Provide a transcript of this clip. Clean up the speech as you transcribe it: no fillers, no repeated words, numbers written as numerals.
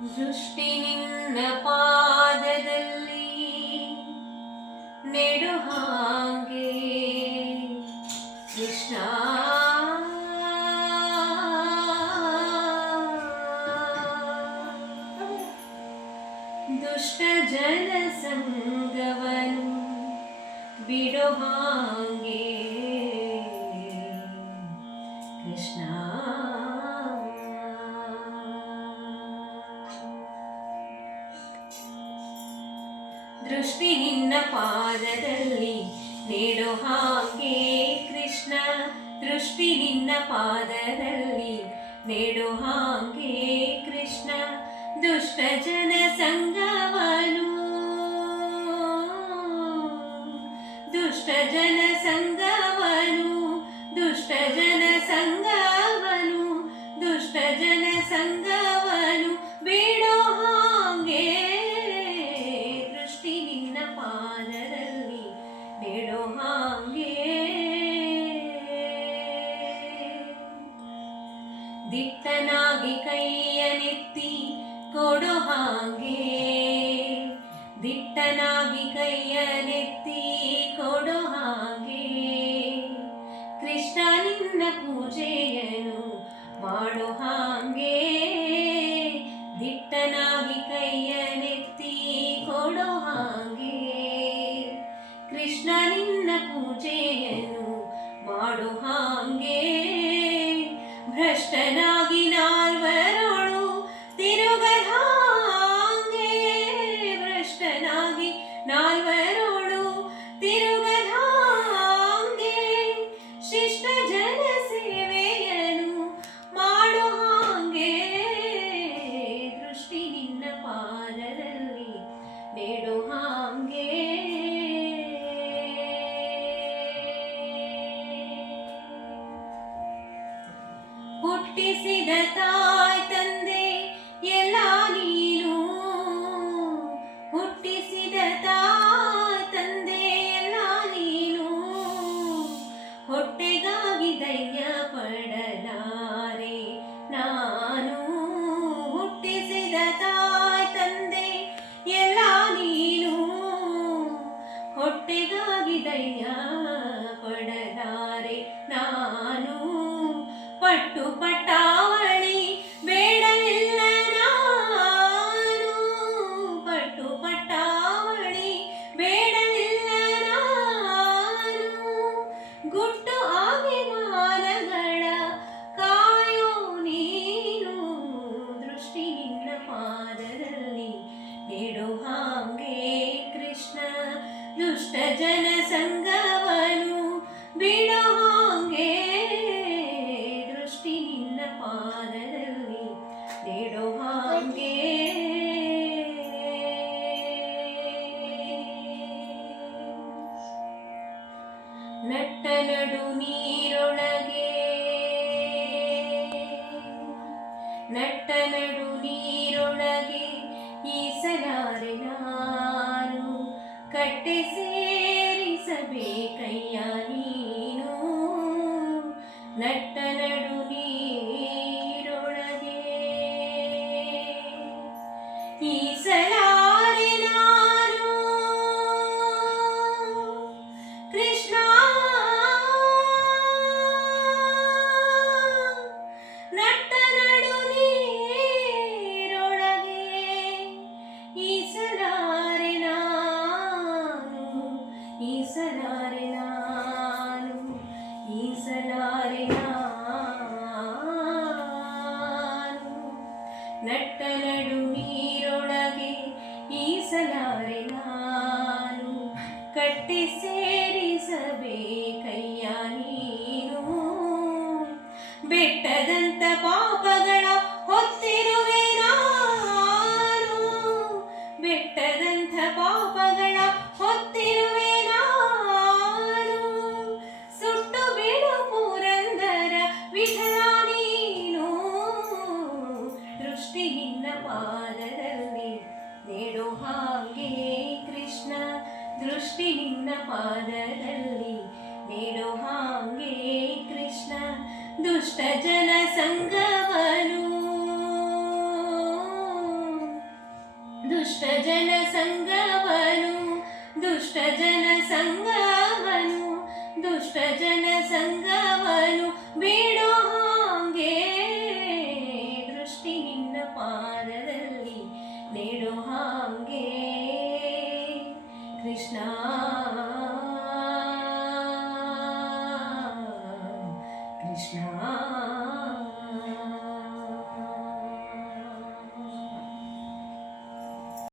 ದೃಷ್ಟಿ ನಿನ್ನ ಪಾದದಲ್ಲಿ ನೆಡು ಹಾಗೆ ಕೃಷ್ಣ. ದುಷ್ಟ ಜನ ಸಂಗವನು ಬಿಡು ಹಾಗೆ ಕೃಷ್ಣ. ದೃಷ್ಟಿ ನಿನ್ನ ಪಾದದಲ್ಲಿ ನೆಡು ಹಾಗೆ ಕೃಷ್ಣ. ದೃಷ್ಟಿ ನಿನ್ನ ಪಾದದಲ್ಲಿ ನೆಡು ಹಾಗೆ ಕೃಷ್ಣ. ದುಷ್ಟ ಜನ ಸಂಗವನು ದುಷ್ಟ ಜನ ಸಂಗವನು ದುಷ್ಟ ಜನ ಸಂಗವನು ದುಷ್ಟ ಜನ ಸಂಗವನು ಬಿಡೋ ಹಾಗೆ ದೃಷ್ಟಿ ನಿನ್ನ ಪಾದದಲ್ಲಿ ನೆಡೋ ಹಾಗೆ. ದಿಟ್ಟನಾಗಿ ಕೈಯನೆತ್ತಿ ಕೊಡೋ ಹಾಗೆ ದಿಟ್ಟನಾಗಿ ಕೈಯನೆತ್ತಿ ಕೊಡೋ ಹಾಗೆ ಕೃಷ್ಣ. ನಿನ್ನ ಪೂಜೆಯನ್ನು ಮಾಡೋ ಹಾಗೆ ದಿಟ್ಟನಾಗಿ ಕೈಯನೆತ್ತಿ ಕೊಡೋ ಹಾಗೆ ಕೃಷ್ಣ. ನಿನ್ನ ಪೂಜೆಯನ್ನು ಮಾಡೋ ಹಾಗೆ ಭ್ರಷ್ಟನಾಗಿ ನಾಲ್ವರೊಳು ತಿರುಗದ ಹಾಗೆ ಭ್ರಷ್ಟನಾಗಿ ನಾಲ್ವರೊಳು ತಿರುಗದ ಹಾಗೆ ಶಿಷ್ಟ ಜನ ಸೇವೆಯನ್ನು ಮಾಡೋ ಹಾಗೆ ದೃಷ್ಟಿ ನಿನ್ನ ಪಾದದಲ್ಲಿ ನೆಡೋ ಹಾಗೆ. ಹುಟ್ಟಿಸಿದ ತಾಯಿ ತಂದೆ ಎಲ್ಲ ನೀನು ಹುಟ್ಟಿಸಿದ ತಾಯಿ ತಂದೆ ಎಲ್ಲ ನೀನು ಹೊಟ್ಟೆಗಾಗಿ ಧೈರ್ಯ ಪಡಲಾರೆ ನಾನು ಹುಟ್ಟಿಸಿದ ತಾಯಿ ತಂದೆ ಎಲ್ಲ ನೀನು ಹೊಟ್ಟೆಗಾಗಿ ಧೈರ್ಯ ಪಡಲಾರೆ ನಾನು ಪಟ್ಟು ಪಟ್ಟಾವಳಿ ಬೇಡವಿಲ್ಲ ನಾನು ಪಟ್ಟು ಪಟ್ಟಾವಳಿ ಬೇಡವಿಲ್ಲ ನಾನು ಗುಟ್ಟು ಅಭಿಮಾನಗಳ ಕಾಯೋ ನೀನು ದೃಷ್ಟಿ ನಿನ್ನ ಪಾದದಲ್ಲಿ ನೆಡೋ ಹಾಗೆ ಕೃಷ್ಣ. ದುಷ್ಟ ಜನ ಸಂಗವನು ಬಿಡೋ ಹಾಗೆ ದೃಷ್ಟಿ ನಿನ್ನ ಪಾದದಲ್ಲಿ ನೆಡೋ ಹಾಗೆ. ನಟ್ಟ ನಡು ನೀರೊಳಗೆ ನಟ್ಟ ನಡು ನೀರೊಳಗೆ ಈಸಲಾರೆ ನಾನು ಕಟ್ಟೆ ಸೇರಿಸಬೇಕಯ್ಯ ನೀನು ನಟ್ಟ ನಡು ನೀರೊಳಗೆ ಈಸಲಾರೆ ನಾನು ಕೃಷ್ಣ. ನಟ್ಟ ನಡು ನೀರೊಳಗೆ ಈಸಲಾರೆ ನಾನು ಈಸಲಾರೆ ನಾನು ಈಸಲಾರೆ ನಾನು ನಟ್ಟ ನಡು ನೀರೊಳಗೆ ಈಸಲಾರೆ ನಾನು ಕಟ್ಟಿ ಸೇರಿಸಬೇಕಯ್ಯ ನೀನು ಬೆಟ್ಟದಂತ ಪಾಪಗಳ ಹೊತ್ತಿರುವೆ ನಾನು ಬೆಟ್ಟದಂತ ಪಾಪಗಳ ಹೊತ್ತಿರುವೆ ನಾನು ಸುಟ್ಟು ಬಿಡು ಪುರಂದರ ವಿಠಲ ನೀನು ದೃಷ್ಟಿ ನಿನ್ನ ಪಾದದಲ್ಲಿ ನೆಡೋ ಹಾಗೆ ಕೃಷ್ಣ. ದೃಷ್ಟಿ ನಿನ್ನ ಪಾದದಲ್ಲಿ ನೆಡೋ ಹಾಗೆ ಕೃಷ್ಣ. ದುಷ್ಟ ಜನ ಸಂಗವನು ದುಷ್ಟ ಜನ ಸಂಗವನು ದುಷ್ಟ ಜನ ಸಂಗವನು ದುಷ್ಟ ಜನ ಸಂಗವನು ಬೇಡೋ ಹಾಗೆ ದೃಷ್ಟಿ ನಿನ್ನ ಪಾದದಲ್ಲಿ ನೀಡೋ ಹಾಗೆ ಕೃಷ್ಣ ಕೃಷ್ಣ